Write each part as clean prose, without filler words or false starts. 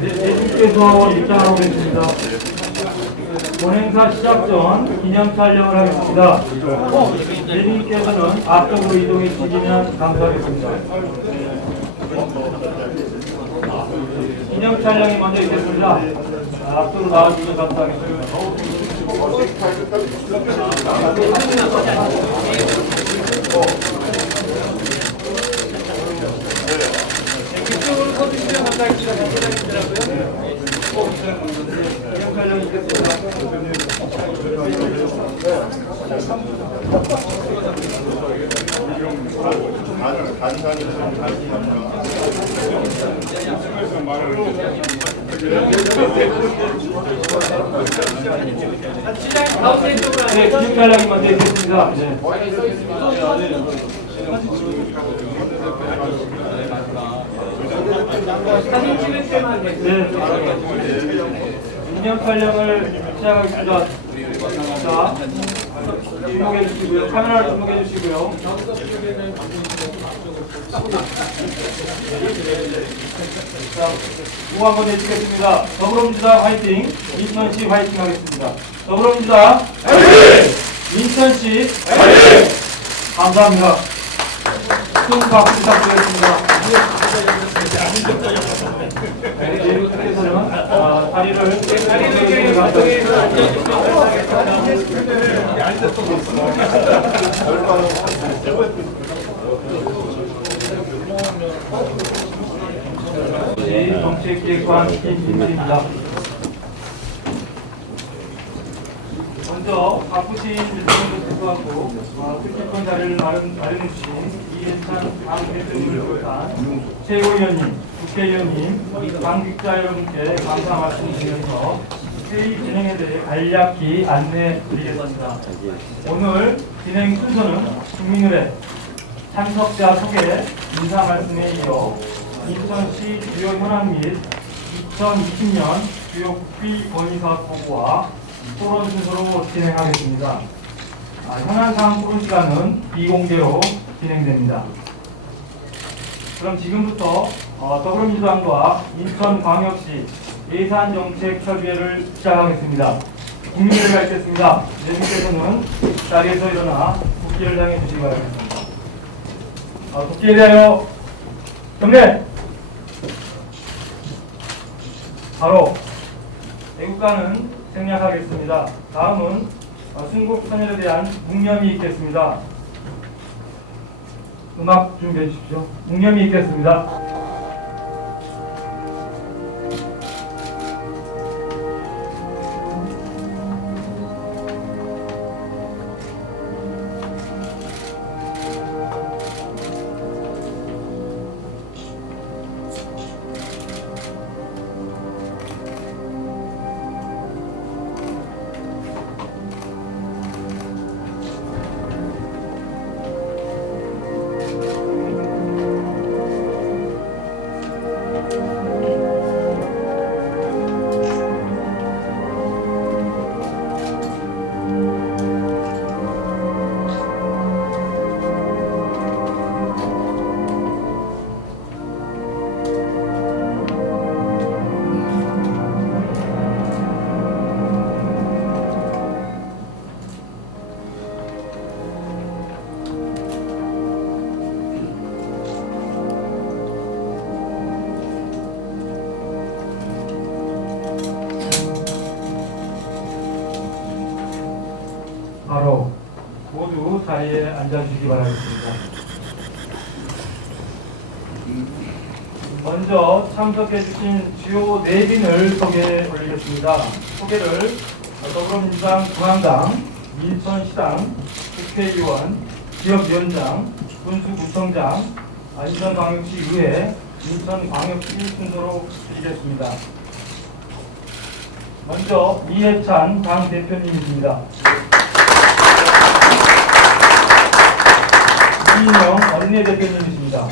대주께서 입장하고 계십니다. 본행사 시작 전 기념 촬영을 하겠습니다. 대주께서는 앞쪽으로 이동해 주시면 감사하겠습니다. 기념 촬영이 먼저 있겠습니다. 앞쪽으로 나와주시면 감사하겠습니다. 이쪽으로 서주시면 감사하겠습니다. 기념 촬영이 있겠습니다. 네, 기념 촬영이 먼저 있겠습니다. 네. 기념 촬영을 시작하겠습니다. 자, 주목해 주시고요. 카메라를 주목해 주시고요. 자, 구호 한번 내주겠습니다. 더불어민주당 화이팅! 인천시 화이팅 하겠습니다. 더불어민주당 화이팅! 인천시 화이팅! 감사합니다. 큰 박수 부탁드리겠습니다. 대표께서는 다리를 정책기획관 김진입니다. 먼저 바쁘신 일정도 불구하고 특집권 자리를 마련해 주신 이해찬 당 대표님을 비롯한 최고위원님, 국회의원님, 당직자 여러분께 감사 말씀드리면서 회의 진행에 대해 간략히 안내해 드리겠습니다. 오늘 진행 순서는 국민의회 참석자 소개, 인사 말씀에 이어 인천시 주요 현안 및 2020년 주요 국비 건의사업 보고와 토론 순서로 진행하겠습니다. 현안 사항 토론 시간은 비공개로 진행됩니다. 그럼 지금부터 더불어민주당과 인천광역시 예산정책협의회를 시작하겠습니다. 국민의회가 있겠습니다. 내님께서는 자리에서 일어나 국기를 당해 주시기 바랍니다. 국기에 대하여 경례! 바로 애국가는 생략하겠습니다. 다음은 순국 선열에 대한 묵념이 있겠습니다. 음악 준비해 주십시오. 묵념이 있겠습니다. 바로 모두 자리에 앉아주시기 바라겠습니다. 먼저 참석해주신 주요 4분을 소개해 올리겠습니다. 소개를 더불어민주당 중앙당, 인천시당, 국회의원, 지역위원장, 군수구청장, 인천광역시 의회, 인천광역시 순서로 드리겠습니다. 먼저 이해찬 당 대표님입니다. 이인영 원내대표님이십니다.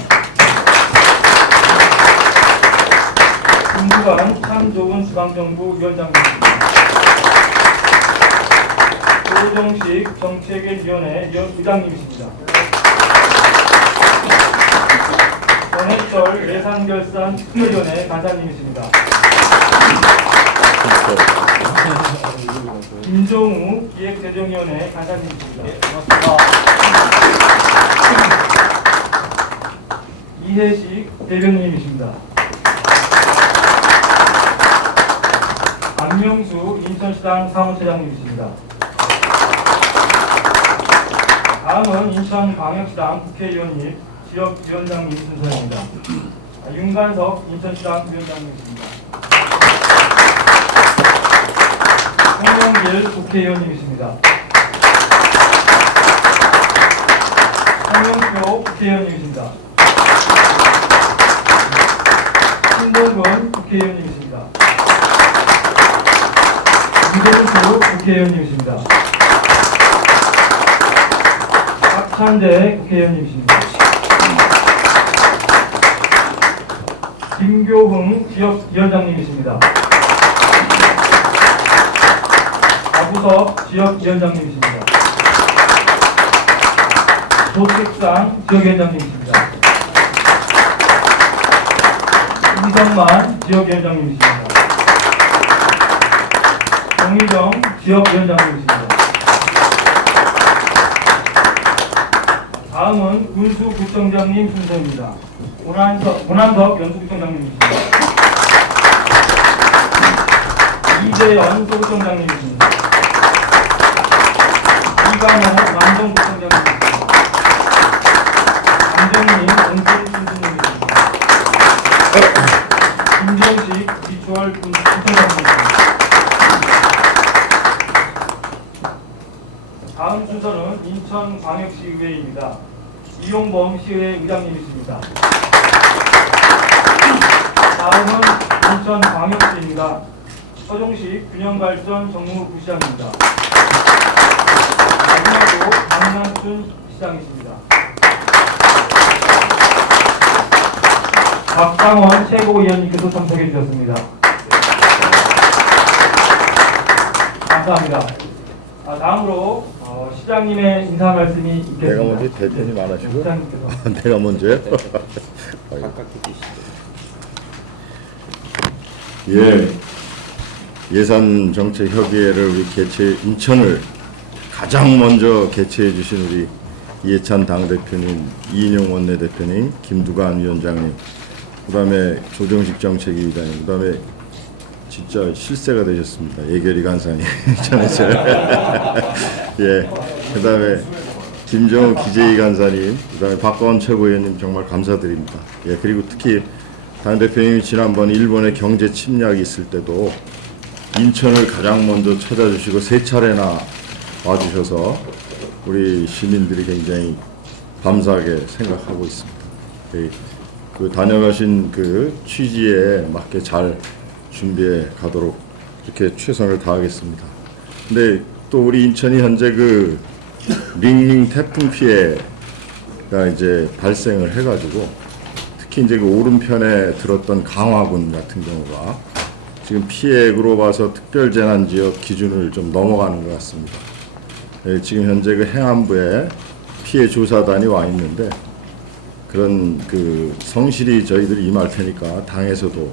김수관 참 좋은 지방정부 위원장님이십니다. 조정식 정책위원회 위원장님이십니다. 원해철 예산결산 특별위원회 간사님이십니다. 김종우 기획재정위원회 간사님이십니다. 이혜식 대변인님이십니다. 안명수 인천시당 사무처장님이십니다. 다음은 인천광역시당 국회의원님 지역위원장님 순서입니다. 윤관석 인천시당 위원장님이십니다. 홍영길 국회의원님이십니다. 홍영표 국회의원님이십니다. 신동근 국회의원님이십니다. 이동수 국회의원님이십니다. 박찬대 국회의원님이십니다. 김교흥 지역위원장님이십니다. 아부석 지역위원장님이십니다. 조택상 지역위원장님이십니다. 이성만 지역위원장님이십니다. 정의정 지역위원장님이십니다. 다음은 군수구청장님 순서입니다. 고난석 연수구청장님이십니다. 이재현 소구청장님이십니다. 이관호 남동구청장님이십니다. 안정민 연수군수님이십니다. 김정식 비주얼 구청장님이십니다. 다음 순서는 인천광역시의회입니다. 이용범 시의회 의장님이십니다. 다음은 인천광역시입니다. 서종식 균형발전 정무부시장입니다. 마지막으로 강남춘 시장이십니다. 박상원 최고위원님께서 참석해 주셨습니다. 감사합니다. 다음으로 시장님의 인사 말씀이 있겠습니다. 내가 먼저 대표님 안 하시고? 시장님께서. 내가 먼저요? 예, 예산정책협의회를 우리 인천을 가장 먼저 개최해 주신 우리 이해찬 당대표님, 이인용 원내대표님, 김두관 위원장님, 그 다음에 조정식 정책위의장님, 그 다음에 진짜 실세가 되셨습니다. 예결위 간사님. 예, 그 다음에 김정우 기재위 간사님, 그 다음에 박가원 최고위원님 정말 감사드립니다. 예, 그리고 특히 당대표님이 지난번 일본의 경제 침략이 있을 때도 인천을 가장 먼저 찾아주시고 세 차례나 와주셔서 우리 시민들이 굉장히 감사하게 생각하고 있습니다. 그 다녀가신 그 취지에 맞게 잘 준비해 가도록 이렇게 최선을 다하겠습니다. 근데 또 우리 인천이 현재 그 링링 태풍 피해가 이제 발생을 해가지고 특히 이제 그 오른편에 들었던 강화군 같은 경우가 지금 피해액으로 봐서 특별재난지역 기준을 좀 넘어가는 것 같습니다. 예, 지금 현재 그 행안부에 피해 조사단이 와 있는데 그런 그 성실히 저희들이 임할 테니까 당에서도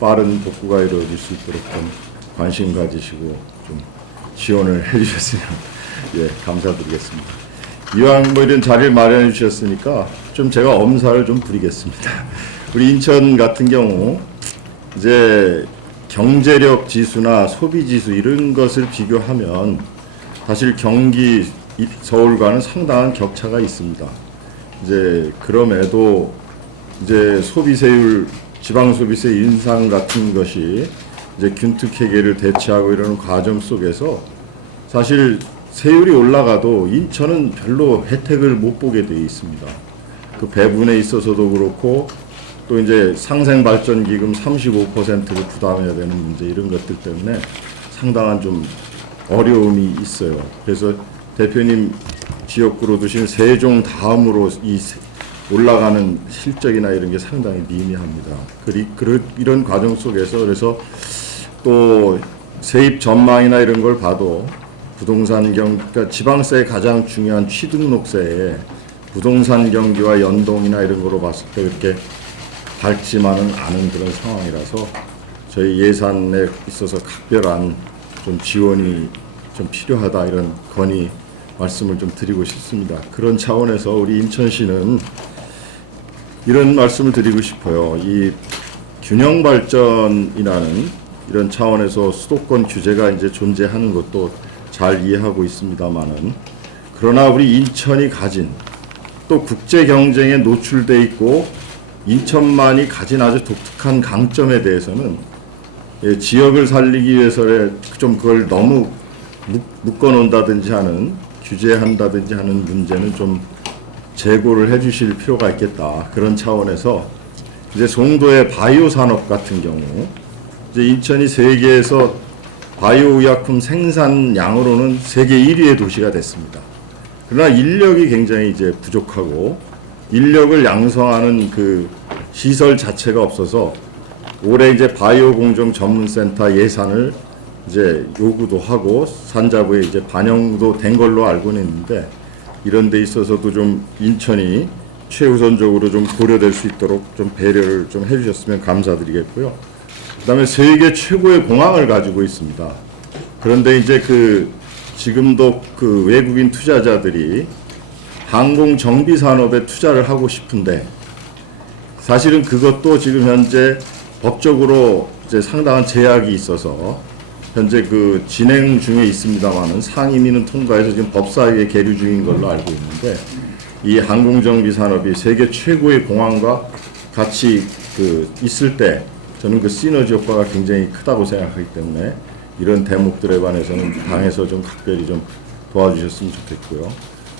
빠른 복구가 이루어질 수 있도록 좀 관심 가지시고 좀 지원을 해주셨으면 예 감사드리겠습니다. 이왕 뭐 이런 자리를 마련해 주셨으니까 좀 제가 엄사를 좀 부리겠습니다. 우리 인천 같은 경우 이제 경제력 지수나 소비 지수 이런 것을 비교하면 사실 경기 서울과는 상당한 격차가 있습니다. 이제 그럼에도 이제 소비세율 지방소비세 인상 같은 것이 이제 균특회계를 대체하고 이러는 과정 속에서 사실 세율이 올라가도 인천은 별로 혜택을 못 보게 되어 있습니다. 그 배분에 있어서도 그렇고 또 이제 상생발전기금 35%를 부담해야 되는 문제 이런 것들 때문에 상당한 좀 어려움이 있어요. 그래서 대표님 지역구로 두신 세종 다음으로 이 올라가는 실적이나 이런 게 상당히 미미합니다. 이런 과정 속에서 그래서 또 세입 전망이나 이런 걸 봐도 부동산 그러니까 지방세의 가장 중요한 취등록세에 부동산 경기와 연동이나 이런 거로 봤을 때 그렇게 밝지만은 않은 그런 상황이라서 저희 예산에 있어서 각별한 좀 지원이 좀 필요하다 이런 건의 말씀을 좀 드리고 싶습니다. 그런 차원에서 우리 인천시는 이런 말씀을 드리고 싶어요. 이 균형 발전이라는 이런 차원에서 수도권 규제가 이제 존재하는 것도 잘 이해하고 있습니다만은 그러나 우리 인천이 가진 또 국제 경쟁에 노출돼 있고 인천만이 가진 아주 독특한 강점에 대해서는 지역을 살리기 위해서 좀 그걸 너무 묶어 놓는다든지 하는 규제한다든지 하는 문제는 좀 재고를 해 주실 필요가 있겠다. 그런 차원에서 이제 송도의 바이오 산업 같은 경우 이제 인천이 세계에서 바이오 의약품 생산량으로는 세계 1위의 도시가 됐습니다. 그러나 인력이 굉장히 이제 부족하고 인력을 양성하는 그 시설 자체가 없어서 올해 이제 바이오 공정 전문센터 예산을 이제 요구도 하고 산자부에 이제 반영도 된 걸로 알고는 있는데 이런 데 있어서도 좀 인천이 최우선적으로 좀 고려될 수 있도록 좀 배려를 좀 해주셨으면 감사드리겠고요. 그다음에 세계 최고의 공항을 가지고 있습니다. 그런데 이제 지금도 외국인 투자자들이 항공 정비 산업에 투자를 하고 싶은데 사실은 그것도 지금 현재 법적으로 이제 상당한 제약이 있어서 현재 진행 중에 있습니다만은 상임위는 통과해서 지금 법사위에 계류 중인 걸로 알고 있는데 이 항공 정비 산업이 세계 최고의 공항과 같이 있을 때 저는 시너지 효과가 굉장히 크다고 생각하기 때문에 이런 대목들에 관해서는 당에서 좀 각별히 좀 도와주셨으면 좋겠고요.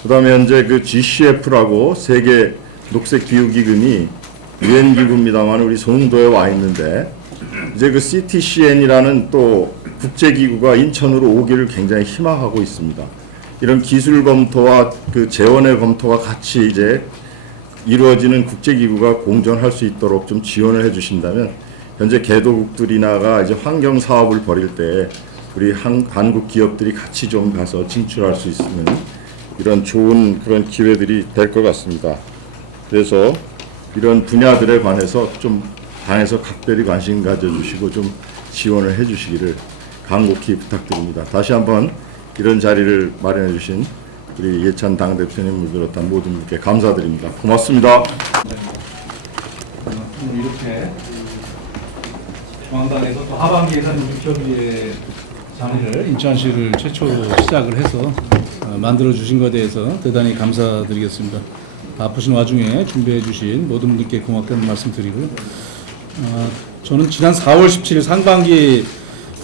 그다음에 현재 GCF라고 세계 녹색 기후 기금이 유엔 기구입니다만 우리 송도에 와 있는데 이제 CTCN이라는 또 국제 기구가 인천으로 오기를 굉장히 희망하고 있습니다. 이런 기술 검토와 재원의 검토가 같이 이제 이루어지는 국제 기구가 공존할 수 있도록 좀 지원을 해주신다면 현재 개도국들이나가 이제 환경 사업을 벌일 때 우리 한국 기업들이 같이 좀 가서 진출할 수 있으면 이런 좋은 그런 기회들이 될 것 같습니다. 그래서 이런 분야들에 관해서 좀 당에서 각별히 관심 가져주시고 좀 지원을 해주시기를 간곡히 부탁드립니다. 다시 한번 이런 자리를 마련해 주신 우리 예찬 당대표님을 비롯한 모든 분께 감사드립니다. 고맙습니다. 이렇게 중앙당에서 또 하반기 예산 협의회 자리를 인천시를 최초로 시작을 해서 만들어 주신 것에 대해서 대단히 감사드리겠습니다. 바쁘신 와중에 준비해 주신 모든 분들께 고맙다는 말씀 드리고요. 저는 지난 4월 17일 상반기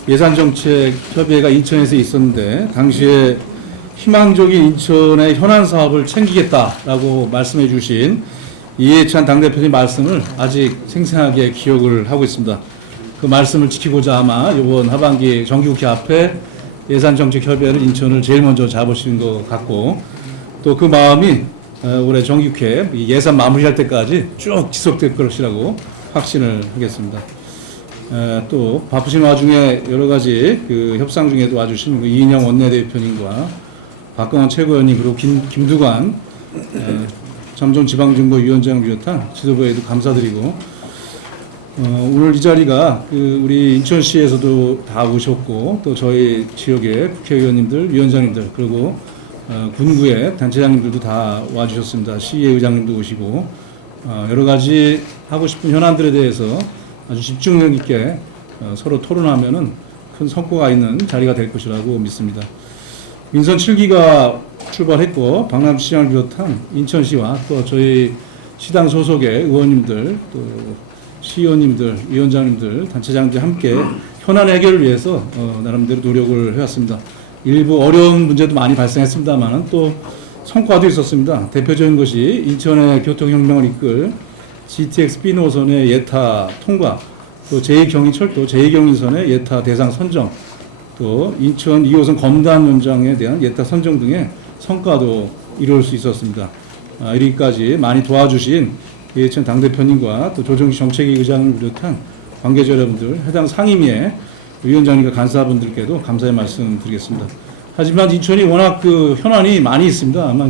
예산정책협의회가 인천에서 있었는데 당시에 희망적인 인천의 현안 사업을 챙기겠다라고 말씀해 주신 이해찬 당대표님 말씀을 아직 생생하게 기억을 하고 있습니다. 그 말씀을 지키고자 아마 이번 하반기 정기국회 앞에 예산정책협의회는 인천을 제일 먼저 잡으신 것 같고 또 그 마음이 올해 정기국회 예산 마무리할 때까지 쭉 지속될 것이라고 확신을 하겠습니다. 또 바쁘신 와중에 여러 가지 협상 중에도 와주신 이인영 원내대표님과 박광원 최고위원님 그리고 김두관 잠정지방정보위원장을 비롯한 지도부에도 감사드리고 오늘 이 자리가 우리 인천시에서도 다 오셨고 또 저희 지역의 국회의원님들, 위원장님들 그리고 군구의 단체장님들도 다 와주셨습니다. 시의 의장님도 오시고 여러 가지 하고 싶은 현안들에 대해서 아주 집중력 있게 서로 토론하면은 큰 성과가 있는 자리가 될 것이라고 믿습니다. 민선 7기가 출발했고 박남시장을 비롯한 인천시와 또 저희 시당 소속의 의원님들 또 시의원님들, 위원장님들, 단체장들 함께 현안 해결을 위해서 나름대로 노력을 해왔습니다. 일부 어려운 문제도 많이 발생했습니다만 또 성과도 있었습니다. 대표적인 것이 인천의 교통혁명을 이끌 GTX B 노선의 예타 통과, 또 제2경인철도 제2경인선의 예타 대상 선정, 또 인천 2호선 검단 연장에 대한 예타 선정 등의 성과도 이룰 수 있었습니다. 이리까지 많이 도와주신 이해찬 당대표님과 또 조정식 정책위 의장을 비롯한 관계자 여러분들, 해당 상임위의 위원장님과 간사분들께도 감사의 말씀 드리겠습니다. 하지만 인천이 워낙 그 현안이 많이 있습니다. 아마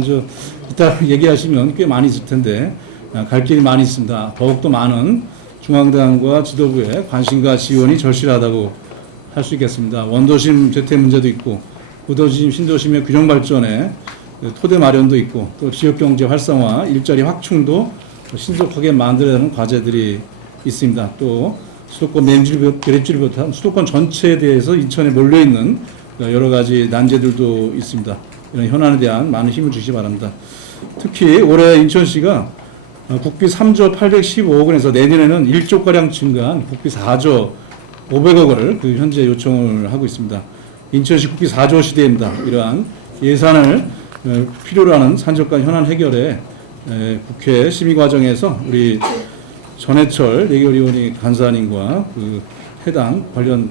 이따 얘기하시면 꽤 많이 있을 텐데 갈 길이 많이 있습니다. 더욱더 많은 중앙당과 지도부의 관심과 지원이 절실하다고 할 수 있겠습니다. 원도심 재퇴 문제도 있고 구도심, 신도심의 균형 발전에 토대 마련도 있고 또 지역경제 활성화, 일자리 확충도 신속하게 만들어야 하는 과제들이 있습니다. 또 수도권 매립지를 비롯한 수도권 전체에 대해서 인천에 몰려있는 여러 가지 난제들도 있습니다. 이런 현안에 대한 많은 힘을 주시기 바랍니다. 특히 올해 인천시가 국비 3조 815억 원에서 내년에는 1조가량 증가한 국비 4조 500억 원을 현재 요청을 하고 있습니다. 인천시 국비 4조 시대입니다. 이러한 예산을 필요로 하는 산적간 현안 해결에 국회 심의 과정에서 우리 전해철 예결위원회 간사님과 해당 관련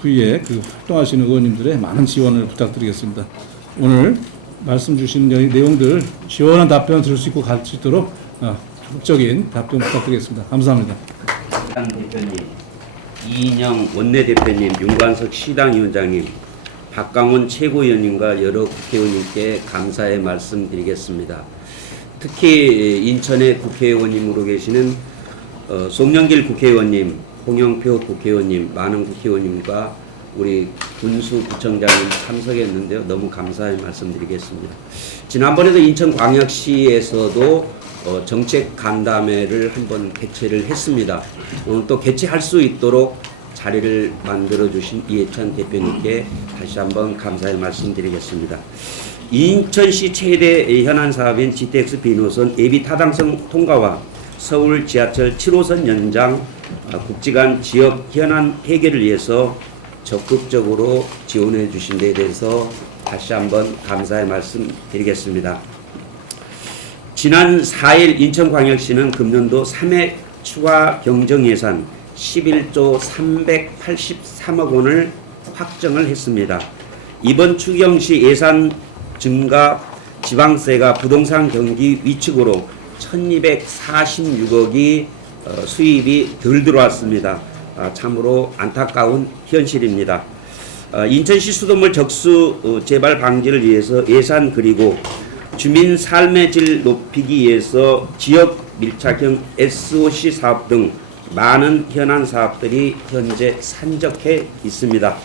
부위에 활동하시는 의원님들의 많은 지원을 부탁드리겠습니다. 오늘 말씀 주신 내용들 시원한 답변 들을 수 있고 갈 수 있도록 적극적인 답변 부탁드리겠습니다. 감사합니다. 대표님, 이인영 원내대표님, 윤관석 시당위원장님, 박강원 최고위원님과 여러 국회의원님께 감사의 말씀드리겠습니다. 특히 인천의 국회의원님으로 계시는 송영길 국회의원님, 홍영표 국회의원님, 많은 국회의원님과 우리 군수구청장님 참석했는데요. 너무 감사의 말씀드리겠습니다. 지난번에도 인천광역시에서도 정책 간담회를 한번 개최를 했습니다. 오늘 또 개최할 수 있도록 자리를 만들어주신 이해찬 대표님께 다시 한번 감사의 말씀드리겠습니다. 인천시 최대 현안 사업인 GTX 비노선 예비 타당성 통과와 서울 지하철 7호선 연장 국지간 지역 현안 해결을 위해서 적극적으로 지원해 주신 데 대해서 다시 한번 감사의 말씀 드리겠습니다. 지난 4일 인천광역시는 금년도 3회 추가 경정예산 11조 383억 원을 확정을 했습니다. 이번 추경시 예산 증가 지방세가 부동산 경기 위축으로 1246억이 수입이 덜 들어왔습니다. 참으로 안타까운 현실입니다. 인천시 수돗물 적수 재발 방지를 위해서 예산 그리고 주민 삶의 질 높이기 위해서 지역 밀착형 SOC 사업 등 많은 현안 사업들이 현재 산적해 있습니다.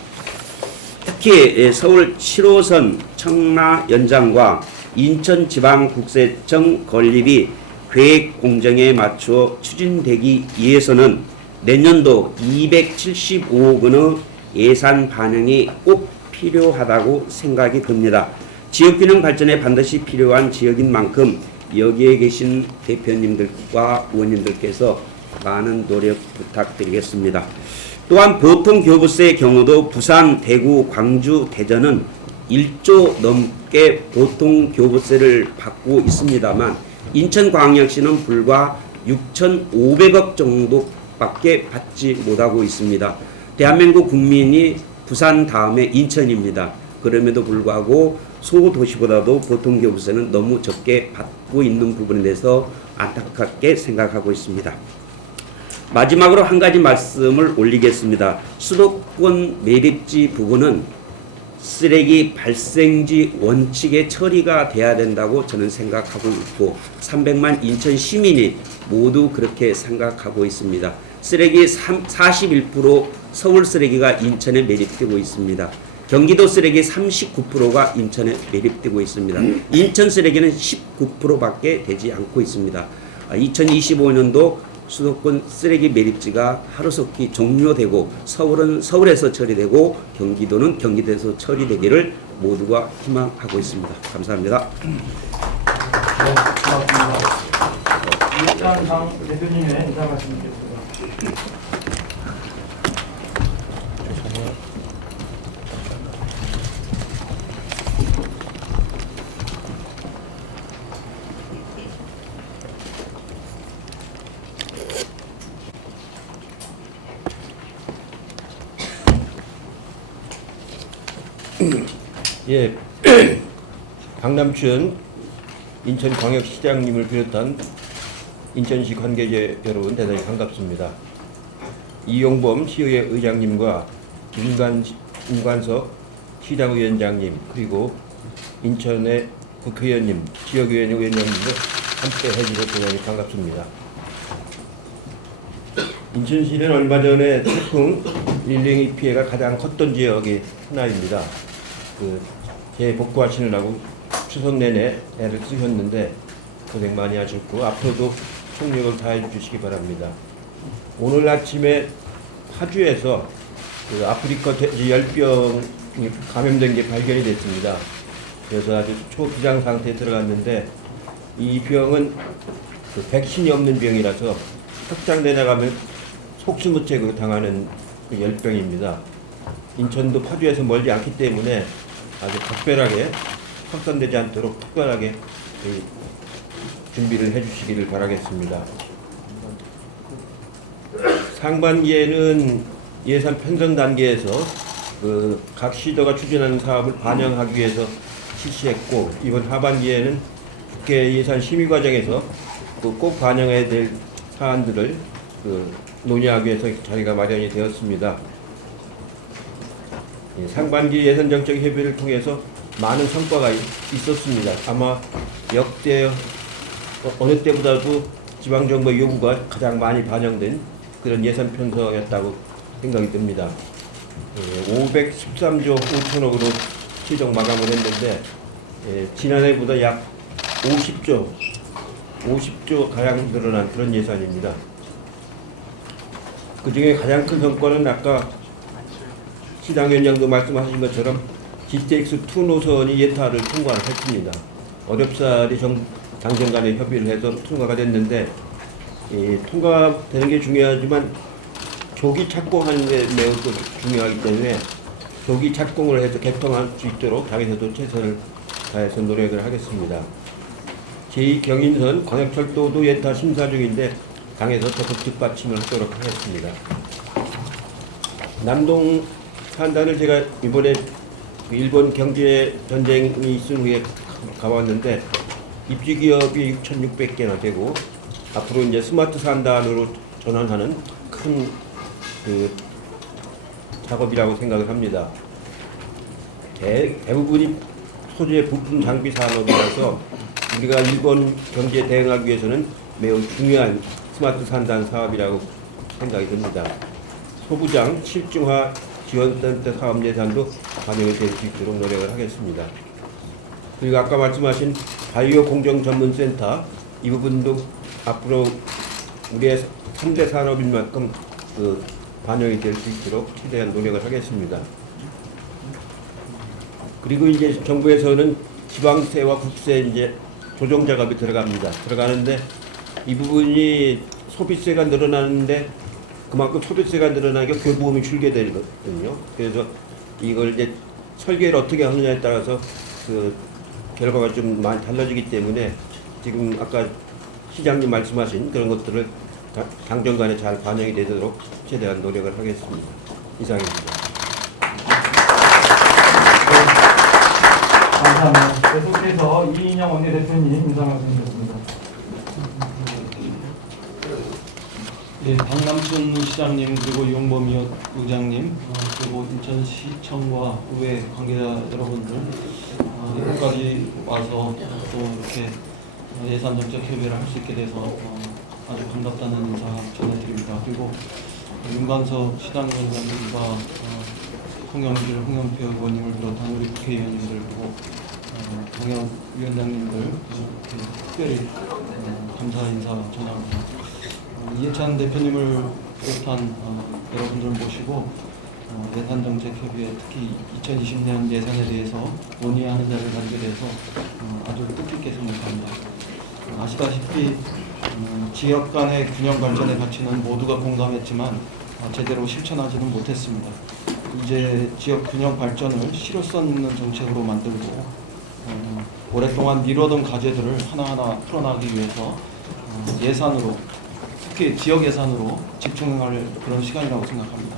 특히 서울 7호선 청라 연장과 인천지방국세청 건립이 계획 공정에 맞추어 추진되기 위해서는 내년도 275억 원의 예산 반영이 꼭 필요하다고 생각이 듭니다. 지역균형 발전에 반드시 필요한 지역인 만큼 여기에 계신 대표님들과 의원님들께서 많은 노력 부탁드리겠습니다. 또한 보통교부세의 경우도 부산, 대구, 광주, 대전은 1조 넘게 보통교부세를 받고 있습니다만 인천광역시는 불과 6,500억 정도밖에 받지 못하고 있습니다. 대한민국 국민이 부산 다음에 인천입니다. 그럼에도 불구하고 소도시보다도 보통교부세는 너무 적게 받고 있는 부분에 대해서 안타깝게 생각하고 있습니다. 마지막으로 한 가지 말씀을 올리겠습니다. 수도권 매립지 부분은 쓰레기 발생지 원칙의 처리가 돼야 된다고 저는 생각하고 있고 300만 인천 시민이 모두 그렇게 생각하고 있습니다. 쓰레기 41% 서울 쓰레기가 인천에 매립되고 있습니다. 경기도 쓰레기 39%가 인천에 매립되고 있습니다. 인천 쓰레기는 19%밖에 되지 않고 있습니다. 2025년도 수도권 쓰레기 매립지가 하루속히 종료되고 서울은 서울에서 처리되고 경기도는 경기도에서 처리되기를 모두가 희망하고 있습니다. 감사합니다. 일단 당 대표님의 인사 말씀드리겠습니다. 예, 강남춘 인천광역시장님을 비롯한 인천시 관계자 여러분 대단히 반갑습니다. 이용범 시의회 의장님과 윤관석 시당위원장님, 그리고 인천의 국회의원님, 지역위원회 위원장님들 함께 해주셔서 대단히 반갑습니다. 인천시는 얼마 전에 태풍 일랭이 피해가 가장 컸던 지역이 하나입니다. 재복구하시느라고 추석 내내 애를 쓰셨는데 고생 많이 하셨고 앞으로도 총력을 다해 주시기 바랍니다. 오늘 아침에 파주에서 아프리카 돼지 열병이 감염된 게 발견이 됐습니다. 그래서 아주 초기장 상태에 들어갔는데 이 병은 백신이 없는 병이라서 확장돼 나가면 속수무책으로 당하는 열병입니다. 인천도 파주에서 멀지 않기 때문에 아주 각별하게 확산되지 않도록 특별하게 준비를 해주시기를 바라겠습니다. 상반기에는 예산 편성 단계에서 각 시도가 추진하는 사업을 반영하기 위해서 실시했고, 이번 하반기에는 국회 예산 심의 과정에서 꼭 반영해야 될 사안들을 논의하기 위해서 자리가 마련이 되었습니다. 상반기 예산정책 협의를 통해서 많은 성과가 있었습니다. 아마 역대 어느 때보다도 지방정부의 요구가 가장 많이 반영된 그런 예산 편성이었다고 생각이 듭니다. 513조 5천억으로 최종 마감을 했는데 지난해보다 약 50조 가량 늘어난 그런 예산입니다. 그 중에 가장 큰 성과는 아까 시당위원장도 말씀하신 것처럼 GTX2 노선이 예타를 통과를 했습니다. 어렵사리 당정 간의 협의를 해서 통과가 됐는데 통과되는 게 중요하지만 조기 착공하는 게 매우 또 중요하기 때문에 조기 착공을 해서 개통할 수 있도록 당에서도 최선을 다해서 노력을 하겠습니다. 제2경인선 광역철도도 예타 심사 중인데 당에서 적극 뒷받침을 하도록 하겠습니다. 남동 산단을 제가 이번에 일본 경제 전쟁이 있은 후에 가봤는데 입지 기업이 6,600개나 되고 앞으로 이제 스마트 산단으로 전환하는 큰 작업이라고 생각을 합니다. 대부분이 소재 부품 장비 산업이라서 우리가 일본 경제에 대응하기 위해서는 매우 중요한 스마트 산단 사업이라고 생각이 듭니다. 소부장 실증화 지원센터 사업 예산도 반영이 될 수 있도록 노력을 하겠습니다. 그리고 아까 말씀하신 바이오 공정 전문센터 이 부분도 앞으로 우리의 3대 산업인 만큼 반영이 될 수 있도록 최대한 노력을 하겠습니다. 그리고 이제 정부에서는 지방세와 국세 이제 조정 작업이 들어가는데 이 부분이 소비세가 늘어나는데 그만큼 소비세가 늘어나니까 교부금이 줄게 되거든요. 그래서 이걸 이제 설계를 어떻게 하느냐에 따라서 결과가 좀 많이 달라지기 때문에 지금 아까 시장님 말씀하신 그런 것들을 당정 간에 잘 반영이 되도록 최대한 노력을 하겠습니다. 이상입니다. 감사합니다. 계속해서 이인영 원내대표님 인사 말씀드립니다. 예, 박남춘 시장님 그리고 이용범 의장님 그리고 인천시청과 의회 관계자 여러분들 여기까지 와서 또 이렇게 예산정책 협의를 할 수 있게 돼서 아주 반갑다는 인사 전해드립니다. 그리고 윤관석 시당위원장님과 홍영표 의원님을 비롯한 우리 국회의원님들 그리고 당협위원장님들 특별히 감사 인사 전합니다. 이해찬 대표님을 비롯한 여러분들 모시고 예산정책협의회 특히 2020년 예산에 대해서 논의하는 자리를 가지게 돼서 아주 뜻깊게 생각합니다. 아시다시피 지역 간의 균형 발전의 가치는 모두가 공감했지만 제대로 실천하지는 못했습니다. 이제 지역 균형 발전을 실효성 있는 정책으로 만들고 오랫동안 미뤄둔 과제들을 하나하나 풀어나가기 위해서 예산으로 특히 지역 예산으로 집중할 그런 시간이라고 생각합니다.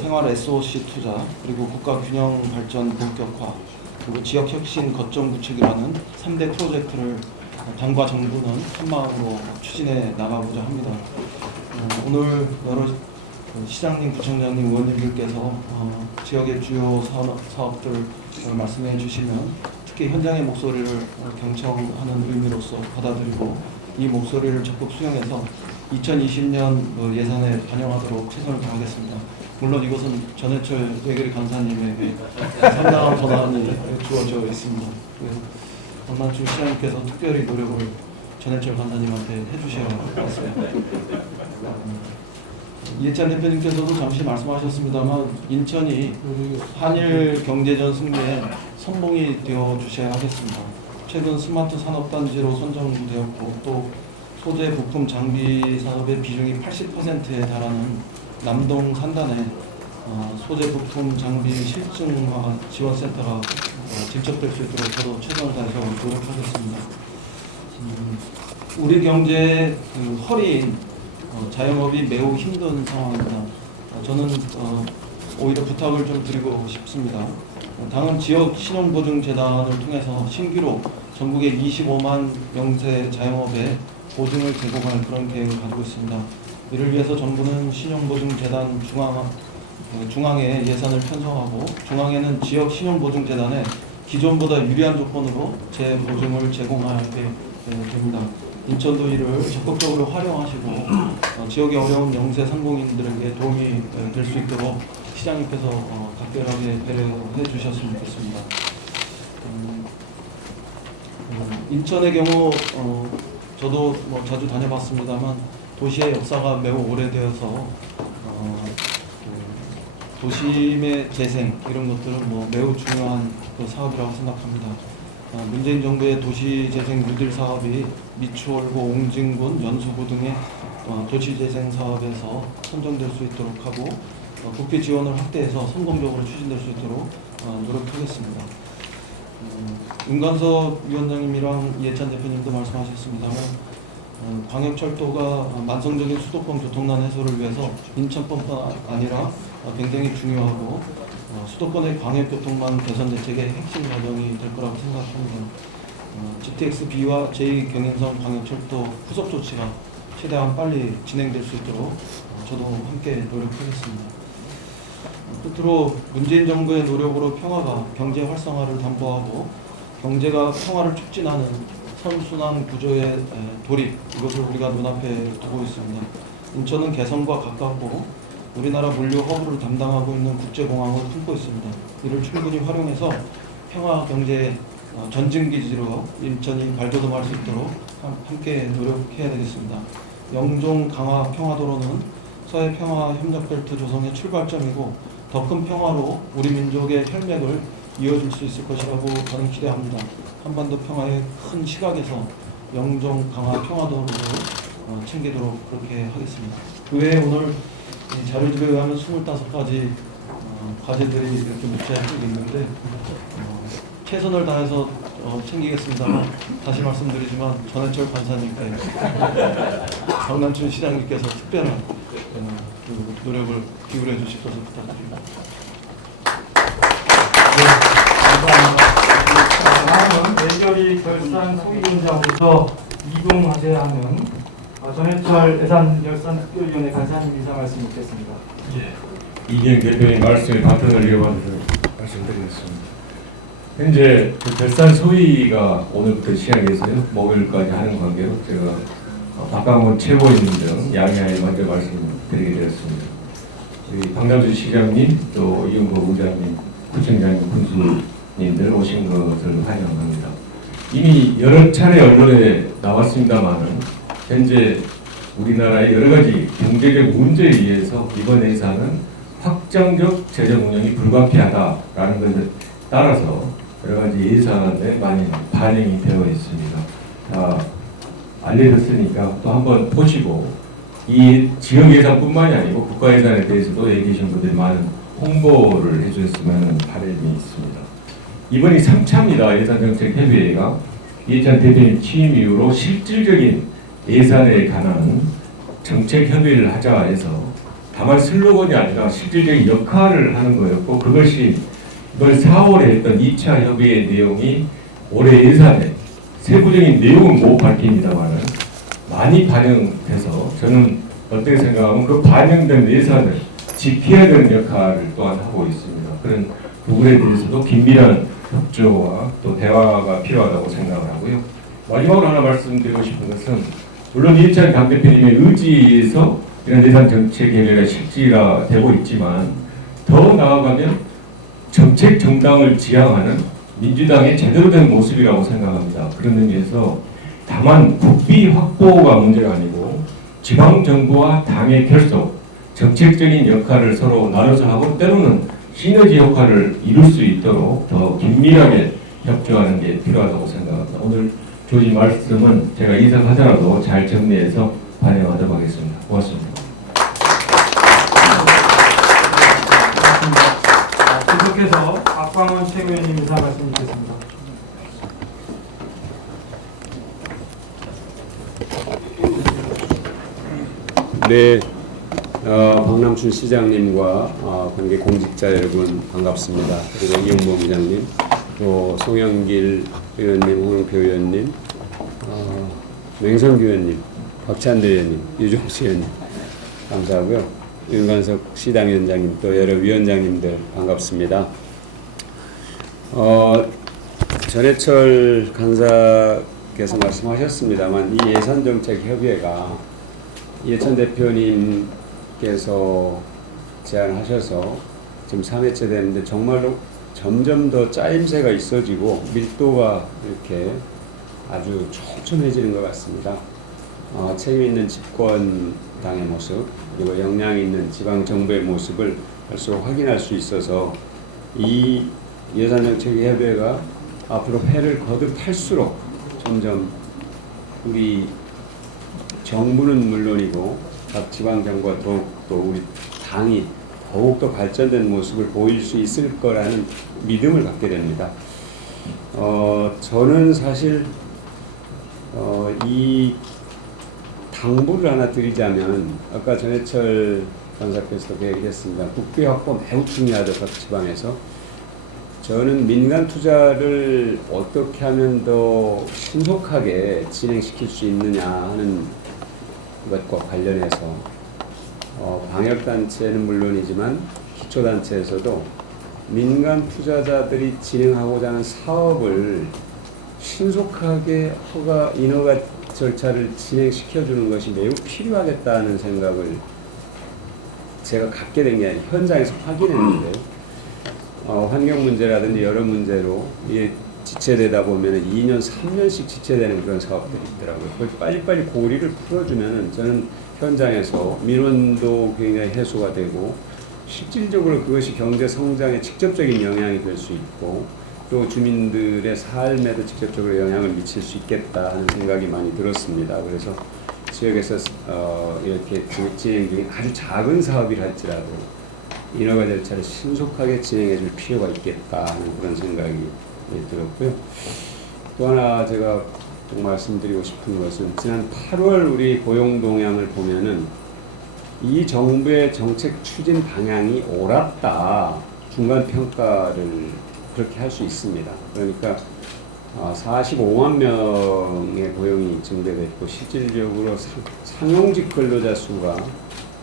생활 SOC 투자 그리고 국가 균형 발전 본격화 그리고 지역 혁신 거점 구축이라는 3대 프로젝트를 당과 정부는 한마음으로 추진해 나가고자 합니다. 오늘 여러 그 시장님, 구청장님, 의원님들께서 지역의 주요 사업들을 말씀해 주시면 특히 현장의 목소리를 경청하는 의미로서 받아들이고 이 목소리를 적극 수용해서 2020년 예산에 반영하도록 최선을 다하겠습니다. 물론 이것은 전해철 외교리 간사님에게 상당한 권한이 주어져 있습니다. 그래서 강남주 시장님께서 특별히 노력을 전해철 간사님한테 해주셔야 하겠습니다. 이해찬 대표님께서도 잠시 말씀하셨습니다만 인천이 한일 경제전 승리에 선봉이 되어 주셔야 하겠습니다. 최근 스마트 산업단지로 선정되었고 또 소재 부품 장비 산업의 비중이 80%에 달하는 남동 산단에 소재 부품 장비 실증화 지원센터가 진척될 수 있도록 저도 최선을 다해서 노력하겠습니다. 우리 경제의 허리인 자영업이 매우 힘든 상황입니다. 저는 오히려 부탁을 좀 드리고 싶습니다. 당은 지역 신용보증재단을 통해서 신규로 전국의 25만 명세 자영업에 보증을 제공할 그런 계획을 가지고 있습니다. 이를 위해서 정부는 신용보증재단 중앙에 예산을 편성하고 중앙에는 지역 신용보증재단에 기존보다 유리한 조건으로 재보증을 제공하게 됩니다. 인천도 이를 적극적으로 활용하시고 지역의 어려운 영세 상공인들에게 도움이 될 수 있도록 시장님께서 각별하게 배려해 주셨으면 좋겠습니다. 인천의 경우 저도 자주 다녀봤습니다만 도시의 역사가 매우 오래되어서 도심의 재생 이런 것들은 매우 중요한 사업이라고 생각합니다. 문재인 정부의 도시재생 뉴딜 사업이 미추홀구, 옹진군, 연수구 등의 도시재생 사업에서 선정될 수 있도록 하고 국비 지원을 확대해서 성공적으로 추진될 수 있도록 노력하겠습니다. 윤관석 위원장님이랑 이해찬 대표님도 말씀하셨습니다만 광역철도가 만성적인 수도권 교통난 해소를 위해서 인천뿐만 아니라 굉장히 중요하고 수도권의 광역교통망 개선 대책의 핵심 과정이 될 거라고 생각합니다. GTX-B와 제2경인선 광역철도 후속 조치가 최대한 빨리 진행될 수 있도록 저도 함께 노력하겠습니다. 끝으로 문재인 정부의 노력으로 평화가 경제 활성화를 담보하고 경제가 평화를 촉진하는 선순환 구조의 도입, 이것을 우리가 눈앞에 두고 있습니다. 인천은 개성과 가깝고 우리나라 물류 허브를 담당하고 있는 국제공항을 품고 있습니다. 이를 충분히 활용해서 평화 경제 전진기지로 인천이 발돋움할 수 있도록 함께 노력해야 되겠습니다. 영종 강화 평화도로는 서해 평화 협력벨트 조성의 출발점이고 더 큰 평화로 우리 민족의 혈맥을 이어줄 수 있을 것이라고 저는 기대합니다. 한반도 평화의 큰 시각에서 영종 강화 평화도로를 챙기도록 그렇게 하겠습니다. 그 외에 오늘 이 자료들에 의하면 25가지 과제들이 이렇게 묵시할 게 있는데 최선을 다해서 챙기겠습니다만 다시 말씀드리지만 전해철 관사님께 강남춘 시장님께서 특별한 그 노력을 기울여 주실 것을 부탁드립니다. 다음은 예결위 결산 소위원장부터 이동하셔야 하는 전해철 예산결산특별위원회 간사님 인사 말씀 듣겠습니다. 이경 대표의 말씀에 답변을 이어가면서 말씀드리겠습니다. 현재 결산 소위가 오늘부터 시작해서요, 목요일까지 하는 관계로 제가 박강원 최고위원 등 양해하에 먼저 말씀드리게 되었습니다. 우리 박남주 시장님, 또 이용복 의장님, 구청장님, 군수님들 오신 것을 환영합니다. 이미 여러 차례 언론에 나왔습니다만은 현재 우리나라의 여러 가지 경제적 문제에 의해서 이번 예산은 확정적 재정 운영이 불가피하다라는 것을 따라서 여러 가지 예산에 많이 반영이 되어 있습니다. 알려졌으니까 또 한번 보시고 이 지역 예산뿐만이 아니고 국가 예산에 대해서도 얘기해 주신 분들이 많은 홍보를 해주셨으면 바람이 있습니다. 이번이 3차입니다. 예산정책협의회가 이해찬 대표님 취임 이후로 실질적인 예산에 관한 정책 협의를 하자 해서 다만 슬로건이 아니라 실질적인 역할을 하는 거였고 그것이 이번 4월에 했던 2차 협의의 내용이 올해 예산에 세부적인 내용은 못 밝힙니다만 많이 반영돼서 저는 어떻게 생각하면 그 반영된 예산을 지켜야 되는 역할을 또한 하고 있습니다. 그런 부분에 대해서도 긴밀한 협조와 또 대화가 필요하다고 생각을 하고요. 마지막으로 하나 말씀드리고 싶은 것은 물론 이해찬 강 대표님의 의지에서 이런 예산 정책 계획가 실질화되고 있지만 더 나아가면 정책 정당을 지향하는 민주당의 제대로 된 모습이라고 생각합니다. 그런 의미에서 다만 국비 확보가 문제가 아니고 지방정부와 당의 결속, 정책적인 역할을 서로 나눠서 하고 때로는 시너지 역할을 이룰 수 있도록 더 긴밀하게 협조하는 게 필요하다고 생각합니다. 오늘 주어진 말씀은 제가 인사하더라도 잘 정리해서 반영하도록 하겠습니다. 고맙습니다. 계속해서 박광원 최고위원님 인사 말씀 드리겠습니다. 네, 박남춘 시장님과 관계 공직자 여러분 반갑습니다. 그리고 이용범 부장님, 또 송영길 의원님, 홍영표 의원님, 맹성규 의원님, 박찬대 의원님, 유종수 의원님 감사하고요. 윤관석 시당위원장님, 또 여러 위원장님들 반갑습니다. 전해철 간사께서 말씀하셨습니다만 이 예산정책협의회가 이해찬 대표님께서 제안하셔서 지금 3회째 됐는데 정말로 점점 더 짜임새가 있어지고 밀도가 이렇게 아주 촘촘해지는 것 같습니다. 책임 있는 집권당의 모습 그리고 역량 있는 지방정부의 모습을 벌써 확인할 수 있어서 이 예산정책협의회가 앞으로 회를 거듭할수록 점점 우리 정부는 물론이고 각 지방정부가 더욱더 우리 당이 더욱더 발전된 모습을 보일 수 있을 거라는 믿음을 갖게 됩니다. 저는 사실 이 당부를 하나 드리자면 아까 전해철 간사께서도 그 얘기를 했습니다. 국비 확보 매우 중요하죠. 각 지방에서. 저는 민간 투자를 어떻게 하면 더 신속하게 진행시킬 수 있느냐 하는 것과 관련해서 방역단체는 물론이지만 기초단체에서도 민간 투자자들이 진행하고자 하는 사업을 신속하게 인허가 절차를 진행시켜주는 것이 매우 필요하겠다는 생각을 제가 갖게 된 게 아니라 현장에서 확인했는데요. 환경 문제라든지 여러 문제로 이게 지체되다 보면 2년, 3년씩 지체되는 그런 사업들이 있더라고요. 그걸 빨리빨리 고리를 풀어주면은 저는 현장에서 민원도 굉장히 해소가 되고 실질적으로 그것이 경제 성장에 직접적인 영향이 될 수 있고 또 주민들의 삶에도 직접적으로 영향을 미칠 수 있겠다 하는 생각이 많이 들었습니다. 그래서 지역에서 이렇게 진행 중인 아주 작은 사업이라 할지라도 인허가 절차를 신속하게 진행해 줄 필요가 있겠다 하는 그런 생각이 들었고요. 또 하나 제가 꼭 말씀드리고 싶은 것은 지난 8월 우리 고용 동향을 보면은 이 정부의 정책 추진 방향이 옳았다 중간 평가를 그렇게 할 수 있습니다. 그러니까 45만 명의 고용이 증대됐고 실질적으로 상용직 근로자 수가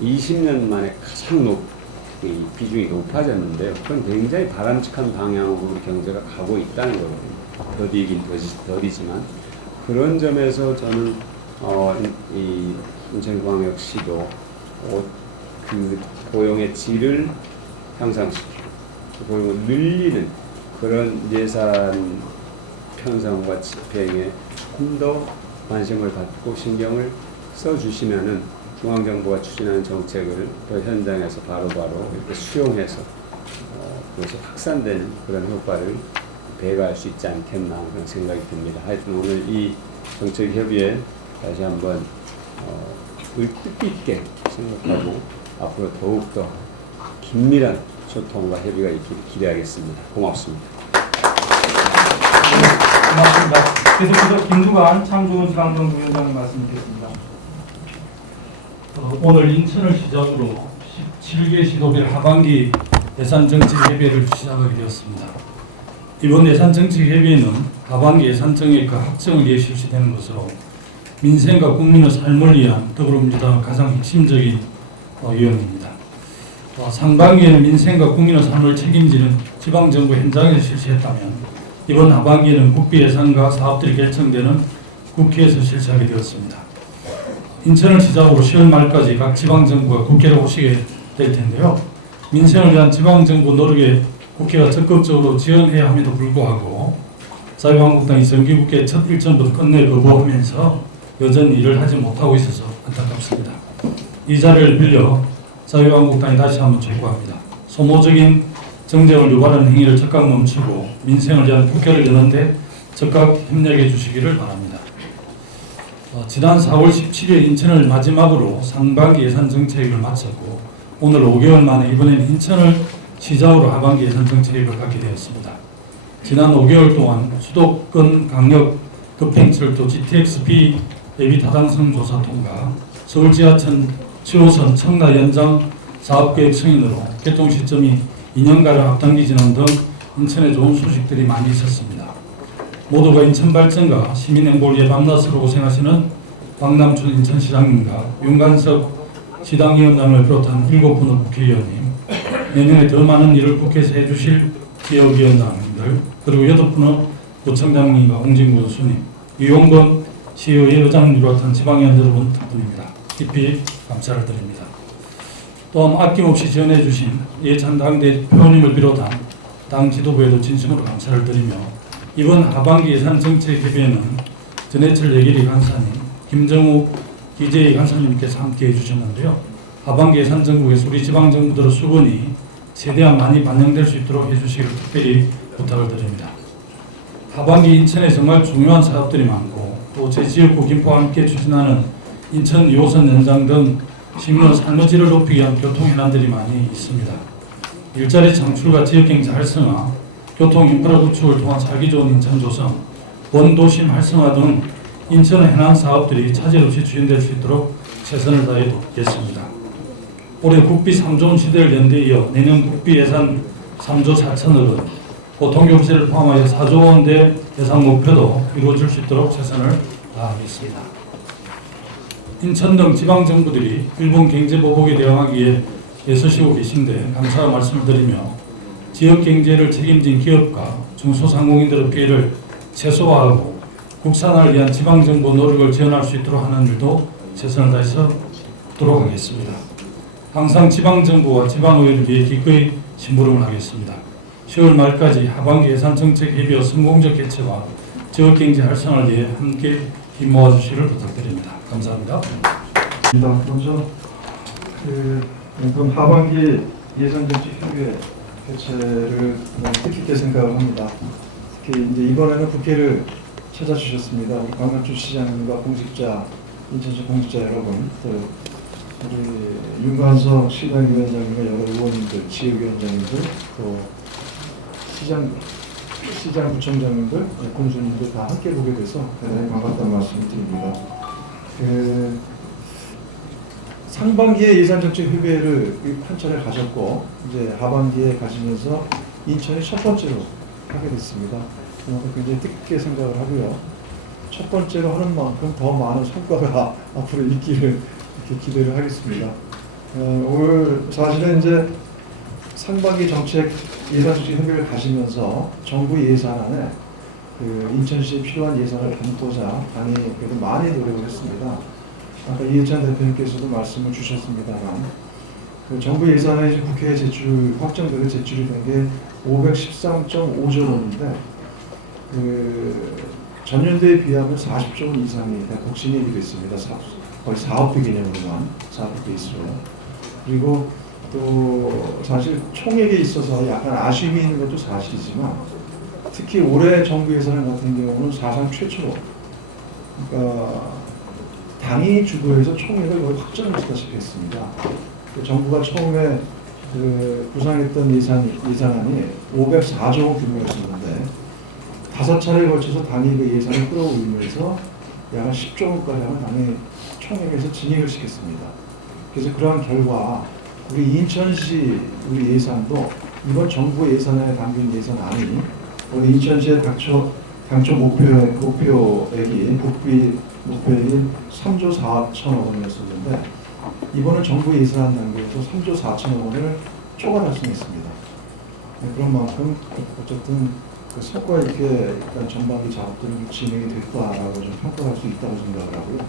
20년 만에 가장 비중이 높아졌는데요. 그건 굉장히 바람직한 방향으로 우리 경제가 가고 있다는 거거든요. 더디긴 더디지만 그런 점에서 저는 이 인천광역시도 그 고용의 질을 향상시키고 고용을 늘리는 그런 예산 편성과 집행에 조금 더 관심을 갖고 신경을 써주시면은 중앙정부가 추진하는 정책을 또 현장에서 바로바로 이렇게 수용해서 그것이 확산되는 그런 효과를 배가할 수 있지 않겠나 그런 생각이 듭니다. 하여튼 오늘 이 정책협의회 다시 한번 뜻깊게 생각하고 앞으로 더욱더 긴밀한 소통과 협의가 있기를 기대하겠습니다. 고맙습니다. 고맙습니다. 계속해서 김두관 참좋은지방정부 위원장님 말씀 드리겠습니다. 오늘 인천을 시작으로 17개 시도별 하반기 예산정책협의회를 시작하게 되었습니다. 이번 예산정책협의회는 하반기 예산정액과 확정을 위해 실시되는 것으로 민생과 국민의 삶을 위한 더불어민주당 가장 핵심적인 위원입니다. 상반기에는 민생과 국민의 삶을 책임지는 지방정부 현장에서 실시했다면 이번 하반기에는 국비 예산과 사업들이 결정되는 국회에서 실시하게 되었습니다. 인천을 시작으로 10월 말까지 각 지방정부가 국회로 오시게 될 텐데요. 민생을 위한 지방정부 노력에 국회가 적극적으로 지원해야 함에도 불구하고 자유한국당이 정기국회 첫 일정부터 끝내 거부하면서 여전히 일을 하지 못하고 있어서 안타깝습니다. 이 자리를 빌려 자유한국당이 다시 한번 촉구합니다. 소모적인 정쟁을 유발하는 행위를 즉각 멈추고 민생을 위한 국회를 여는데 적극 협력해 주시기를 바랍니다. 지난 4월 17일 인천을 마지막으로 상반기 예산 정책을 마쳤고 오늘 5개월 만에 이번에는 인천을 시작으로 하반기 예산 정책을 갖게 되었습니다. 지난 5개월 동안 수도권 강력 급행철도 GTX-B 예비 타당성 조사 통과, 서울 지하철 7호선 청라 연장 사업계획 승인으로 개통 시점이 2년가량 앞당기지는 등 인천에 좋은 소식들이 많이 있었습니다. 모두가 인천 발전과 시민 행복을 위해 밤낮으로 고생하시는 박남춘 인천시장님과 윤관석 시당위원장을 비롯한 7분의 국회의원님, 내년에 더 많은 일을 국회에서 해주실 지역위원장님들, 그리고 8분의 구청장님과 홍진구 교수님, 이용건 시의회 의장님 비롯한 지방위원 여러분 덕분입니다. 깊이 감사를 드립니다. 또한 아낌없이 지원해 주신 이해찬 당대표님을 비롯한 당 지도부에도 진심으로 감사를 드리며 이번 하반기 예산 정책 협의회는 전해철 예결위 간사님, 김정우 기재위 간사님께서 함께 해주셨는데요. 하반기 예산 정국에서 우리 지방정부들의 수건이 최대한 많이 반영될 수 있도록 해주시기를 특별히 부탁을 드립니다. 하반기 인천에 정말 중요한 사업들이 많고 또 제 지역구 김포와 함께 추진하는 인천 2호선 연장 등 시민의 삶의 질을 높이기 위한 교통 현안들이 많이 있습니다. 일자리 창출과 지역경제 활성화, 교통 인프라 구축을 통한 살기 좋은 인천 조성, 원도심 활성화 등 인천의 해당 사업들이 차질 없이 추진될 수 있도록 최선을 다해 돕겠습니다. 올해 국비 3조 원 시대를 연대 이어 내년 국비 예산 3조 4천억 원, 보통교부세를 포함하여 4조 원대 예산 목표도 이루어질 수 있도록 최선을 다하겠습니다. 인천 등 지방정부들이 일본 경제보복에 대응하기 위해 애쓰시고 계신데 감사의 말씀을 드리며 지역경제를 책임진 기업과 중소상공인들의 피해를 최소화하고 국산화를 위한 지방정부 노력을 지원할 수 있도록 하는 일도 최선을 다해서 하도록 하겠습니다. 항상 지방정부와 지방의회를 위해 기꺼이 심부름을 하겠습니다. 10월 말까지 하반기 예산정책 협의회 성공적 개최와 지역경제 활성화를 위해 함께 힘 모아주시기를 부탁드립니다. 감사합니다. 먼저 이번 하반기 예산정책 협의회 개최를 뜻깊게 생각을 합니다. 특히 이제 이번에는 국회를 찾아주셨습니다. 우리 박남춘 시장님과 공직자, 인천시 공직자 여러분, 또 우리 윤관석 시당위원장님과 여러 의원님들, 지역위원장님들, 또 시장구청장님들, 군수님들 다 함께 보게 돼서 대단히 반갑다는 말씀을 드립니다. 상반기에 예산정책 협의회를 한 차례 가졌고 이제 하반기에 가시면서 인천이 첫 번째로 하게 됐습니다. 굉장히 뜻깊게 생각을 하고요. 첫 번째로 하는 만큼 더 많은 성과가 앞으로 있기를 이렇게 기대를 하겠습니다. 오늘 사실은 이제 상반기 정책 예산정책 협의회를 가시면서 정부 예산안에 인천시에 필요한 예산을 담고자 당이 그래도 많이 노력을 했습니다. 아까 이해찬 대표님께서도 말씀을 주셨습니다만 정부 예산에 국회에 확정되게 제출이 된 게 513.5조 원인데 전년도에 비하면 40조 원 이상이 독신이 됐습니다. 거의 사업비 개념으로만 사업비 있어요. 그리고 또 사실 총액에 있어서 약간 아쉬움이 있는 것도 사실이지만 특히 올해 정부 예산 같은 경우는 사상 최초로 그러니까 당이 주도해서 총액을 거의 확정을 시다시피 했습니다. 정부가 처음에 구상했던 예산안이 504조 원 규모였었는데 5차례에 걸쳐서 당이 그 예산을 끌어올리면서 약 10조 원까지 하는 당의 총액에서 진입을 시켰습니다. 그래서 그러한 결과 우리 인천시 우리 예산도 이번 정부 예산안에 담긴 예산안이 우리 인천시에 당초 목표액이 국비 목표액이 3조 4천억 원이었었는데 이번은 정부 예산 단계에서 3조 4천억 원을 초과 달성했습니다. 그런 만큼 어쨌든 그 성과 있게 일단 전반기 작업들이 진행이 됐다라고 좀 평가할 수 있다고 생각을 하고요.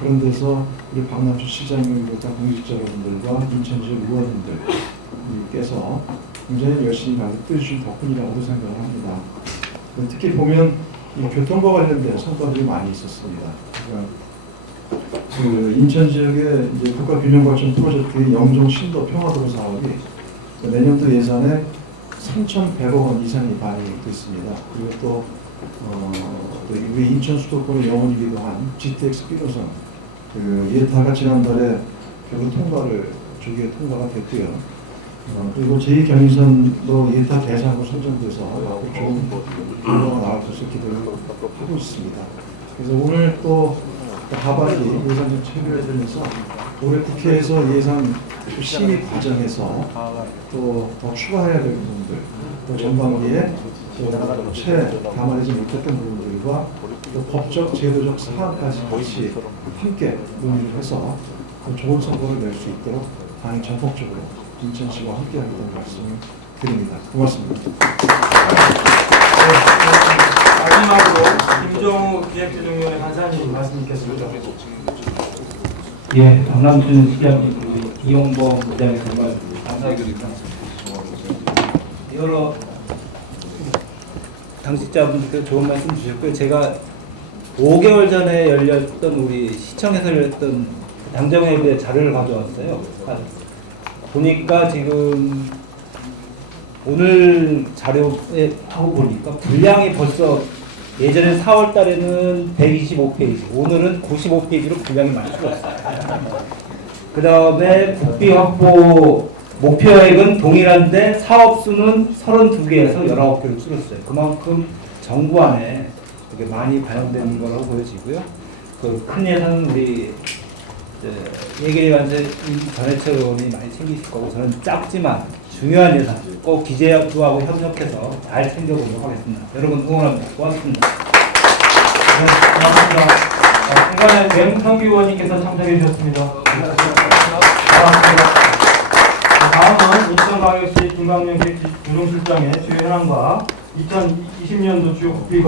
그런 데서 우리 박남주 시장을 비롯한 공직자 여러분들과 인천 지역 의원님들께서 굉장히 열심히 뛰어주신 덕분이라고도 생각을 합니다. 특히 보면 이 교통과 관련된 성과들이 많이 있었습니다. 그러니까 그 인천 지역의 이제 국가균형발전 프로젝트의 영종 신도 평화도로 사업이 내년도 예산에 3,100억 원 이상이 반영됐습니다. 그리고 또 우리 인천 수도권의 영혼이기도 한 GTX 1호선 그 예타가 지난달에 결국 조기에 통과가 됐고요. 그리고 제2경인선도 예타 대상으로 선정돼서 좋은 결과가 나올 것을 기대를 하고 있습니다. 그래서 오늘 또 하반기 예산적 체결에 대해서 올해 국회에서 예산 심의 과정에서 또 더 추가해야 될 부분들, 또 전반기에 채 담아내지 못했던 부분들과 또 법적, 제도적 사안까지 같이 함께 논의를 해서 또 좋은 성과를 낼 수 있도록 당연히 전폭적으로 인천시와 함께하겠다는 말씀을 드립니다. 고맙습니다. 마지막으로 김정우 기획재정위원회 간사님 말씀 있겠습니다. 예, 박남준 시장님, 이용범 부장님 정말 감사드립니다. 여러 당직자분들께 좋은 말씀 주셨고요. 제가 5개월 전에 열렸던 우리 시청에서 열렸던 당정회의의 자료를 가져왔어요. 보니까 지금 오늘 자료에 하고 보니까 분량이 벌써 예전에 4월 달에는 125페이지, 오늘은 95페이지로 분량이 많이 줄었어요. 그 다음에 국비 확보 목표액은 동일한데 사업수는 32개에서 19개로 줄었어요. 그만큼 정부 안에 이렇게 많이 반영되는 거라고 보여지고요. 그 큰 예산은 우리 예결위 관세 전해철 의원이 많이 챙기실 거고, 저는 작지만 중요한 예산 꼭 기재부하고 협력해서 잘 챙겨보도록 하겠습니다. 여러분 응원합니다. 고맙습니다. 네, 고맙습니다. 중간에 맹성규 의원님께서 참석해 주셨습니다. 고맙습니다. 다음은 인천광역시 김광명 기획부총실장의 주요 현황과 2020년도 주요 국비